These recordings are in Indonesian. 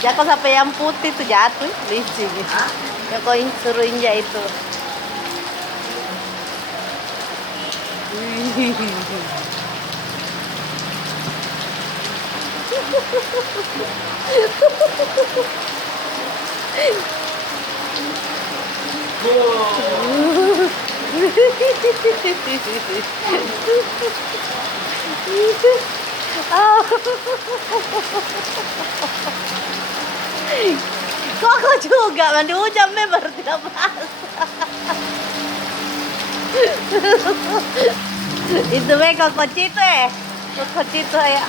Jangan sampai yang putih tuh jatuh, licin. Ya kau suruh injak itu. Kok aku juga mandi hujan baru 13. Itu kok cito kok cito ya.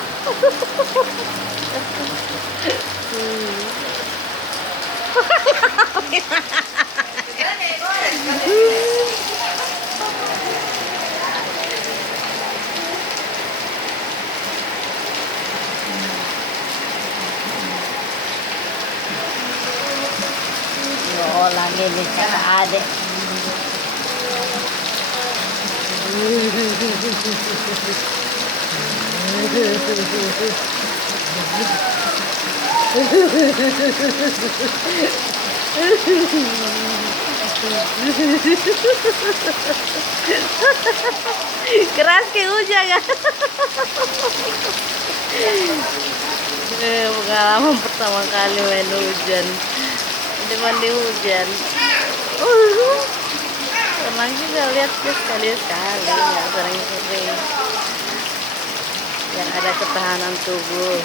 Oh, lagi nih kakak adik. Keras ke hujan kan? Pengalaman pertama kali main hujan. Mandi hujan. Senang juga lihat sekali-sekali, nggak sering-sering. Yang ada ketahanan tubuh.